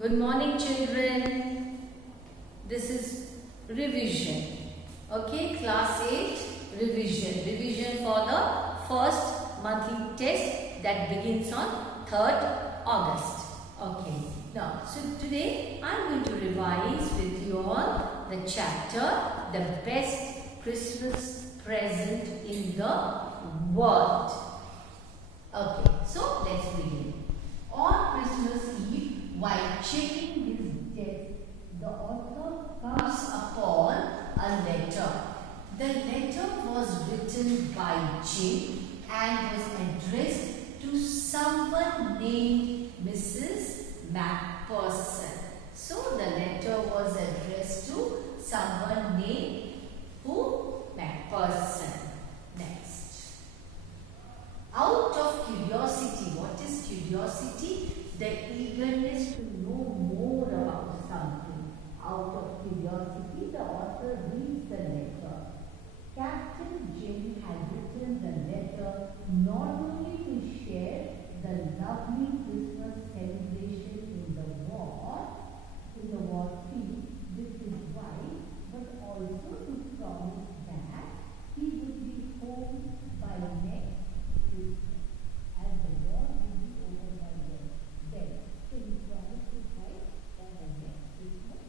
Good morning, children. This is revision. Okay, class 8 revision. Revision for the first monthly test that begins on 3rd August. Okay, now, so today I am going to revise with you all the chapter, The Best Christmas Present in the World. Okay, so let's begin. On Christmas Eve, while checking his desk, the author comes upon a letter. The letter was written by Jim and was addressed to someone named Mrs. Macpherson. So the letter was addressed to someone named who? Macpherson. Next. Out of curiosity. What is curiosity? The eagerness to know more about something. Out of curiosity, the author reads the letter. Captain Jim had written the letter not only to share the lovely Christmas celebration in the war field with his wife, but also to promise that he would be home by next Christmas, as the war would be over by then. So he promised his wife that by next Christmas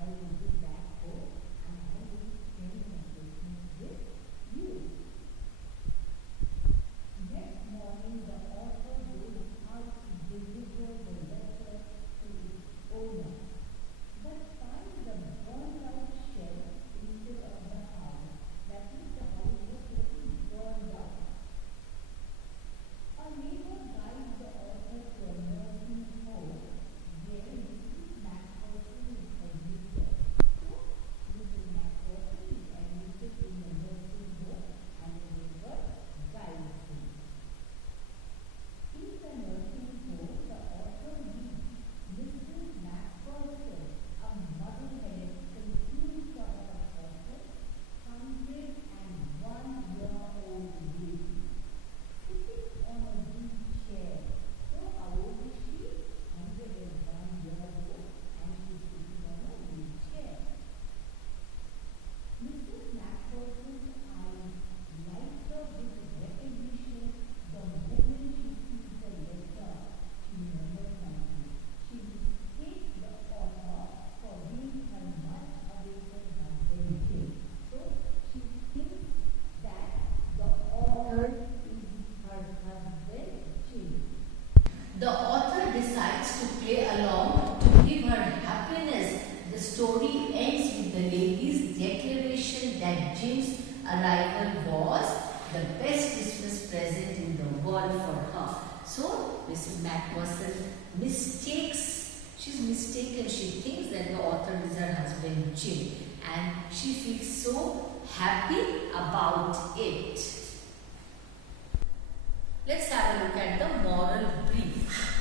I will be back home and I will spend my Christmas with you. Next morning, the author goes out to deliver the letter to its owner, but finds a burned out shell instead of the house. That is, the house was totally burned out. A neighbor guides the author to a nursing home where Mrs. Macpherson is admitted. So, Mrs. Macpherson is admitted in the nursing home and the neighbor guides him. In the nursing home, the author reads Mrs. Macpherson, a mother-headed, confused sort of a person, 101-year-old lady, sitting on a deep chair. So how old is she? 101 years old, and she's sitting on a deep chair. Mrs. Macpherson's eyes light up with recognition the moment she sees the letter. She remembers something. She mistakes the author for being her much awaited husband Jim. So she thinks that the author is her husband Jim. The author decides to play along to give her happiness. The story ends with the lady's declaration that Jim's arrival was the best Christmas present in the world for her. So Mrs. Macpherson she's mistaken. She thinks that the author is her husband Jim, and she feels so happy about it. Let's have a look at the moral brief.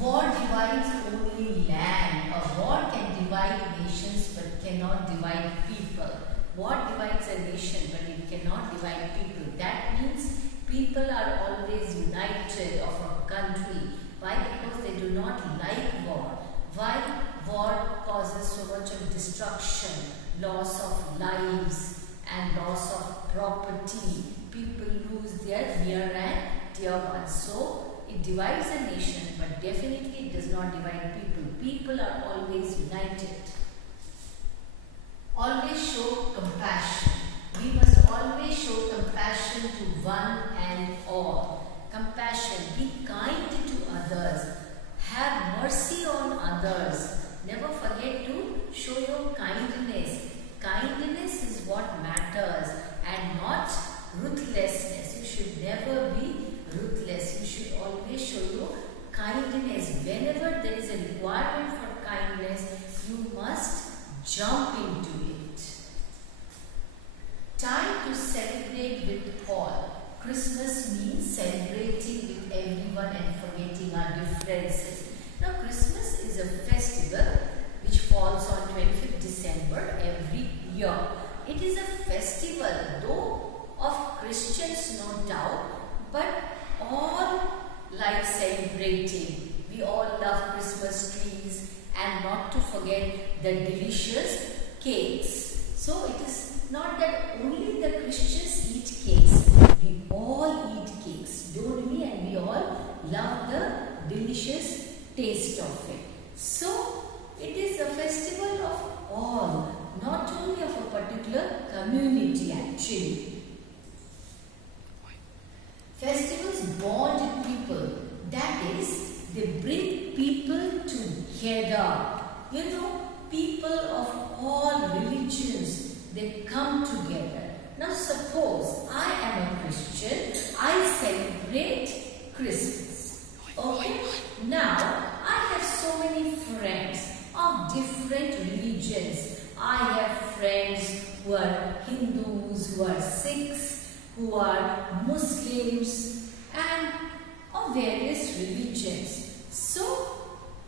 War divides only land. A war can divide nations but cannot divide people. War divides a nation but it cannot divide people. That means people are always united of a country. Why? Because they do not like war. Why? War causes so much of destruction, loss of lives and loss of property. People lose their near and dear ones. So it divides a nation, but definitely it does not divide people. People are always united. Always show compassion. We must always show compassion to one and all. Compassion. Be kind to others. Have mercy on others. Never forget to show your kindness. Kindness is what matters and not ruthlessness. You should never be ruthless. You should always show your kindness. Whenever there is a requirement for kindness, you must jump into it. Time to celebrate with all. Christmas means celebrating with everyone and forgetting our differences. Now, Christmas is a festival which falls on 25th December every year. It is a festival, though of Christians, no doubt, but all like celebrating. We all love Christmas trees and not to forget the delicious cakes. So it is not that only the Christians eat cakes. We all eat cakes, don't we? And we all love the delicious taste of it. So it is a festival of all, not only of a particular community actually. Festivals bond people. That is, they bring people together. You know, people of all religions, they come together. Now suppose I am a Christian, I celebrate Christmas. Okay? Now, I have so many friends of different religions. I have friends who are Hindus, who are Sikhs, who are Muslims, and of various religions. So,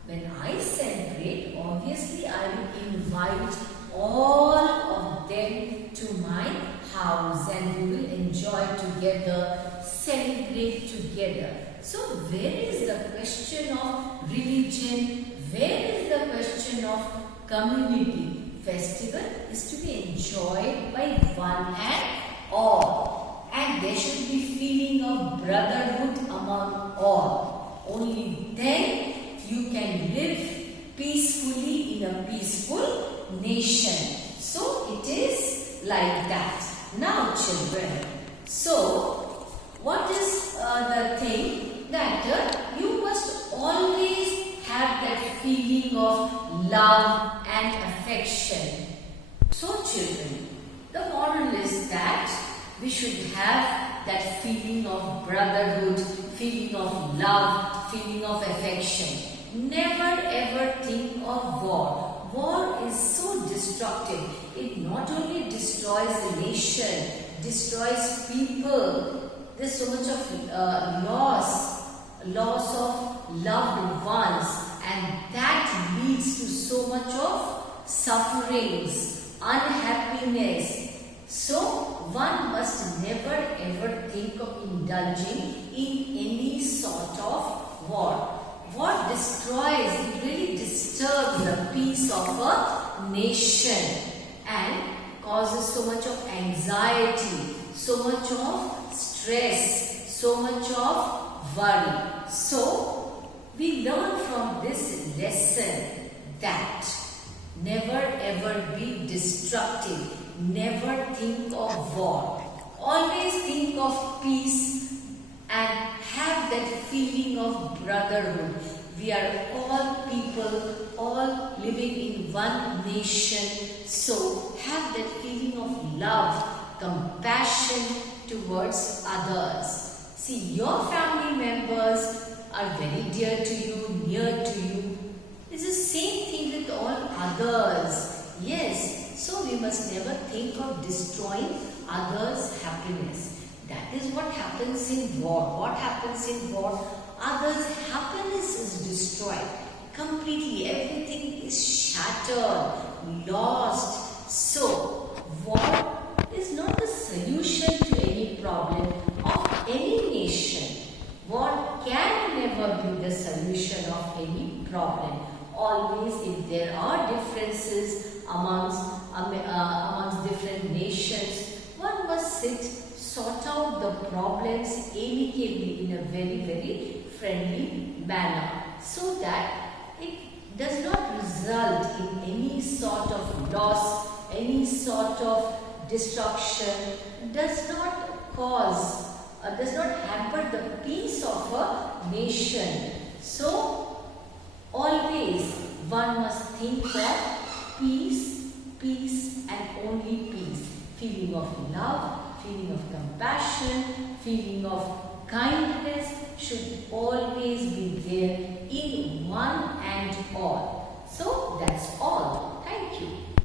when I celebrate, obviously I will invite all of them to my house and we will enjoy together, celebrate together. So, where is the question of religion? Where is the question of community? Festival is to be enjoyed by one and all. And there should be feeling of brotherhood among all. Only then you can live peacefully in a peaceful nation. So it is like that. Now children, so what is the thing that you must always have that feeling of love and affection. So children, the moral is that we should have that feeling of brotherhood, feeling of love, feeling of affection. Never ever think of war. War is so destructive. It not only destroys the nation, destroys people. There's so much of loss of loved ones, and that leads to so much of sufferings, unhappiness. So, one must never ever think of indulging in any sort of war. War destroys, it really disturbs the peace of a nation and causes so much of anxiety, so much of stress, so much of worry. So, we learn from this lesson that never ever be destructive. Never think of war. Always think of peace and have that feeling of brotherhood. We are all people, all living in one nation. So have that feeling of love, compassion towards others. See, your family members are very dear to you, near to you. It's the same thing with all others. Yes. So we must never think of destroying others' happiness. That is what happens in war. What happens in war? Others' happiness is destroyed. Completely. Everything is shattered, lost. So, war is not the solution to any problem of any nation. War can never be the solution of any problem. Always, if there are differences amongst different nations, one must sit, sort out the problems amicably in a very, very friendly manner, so that it does not result in any sort of loss, any sort of destruction, does not hamper the peace of a nation. So, always one must think of peace, peace and only peace. Feeling of love, feeling of compassion, feeling of kindness should always be there in one and all. So that's all. Thank you.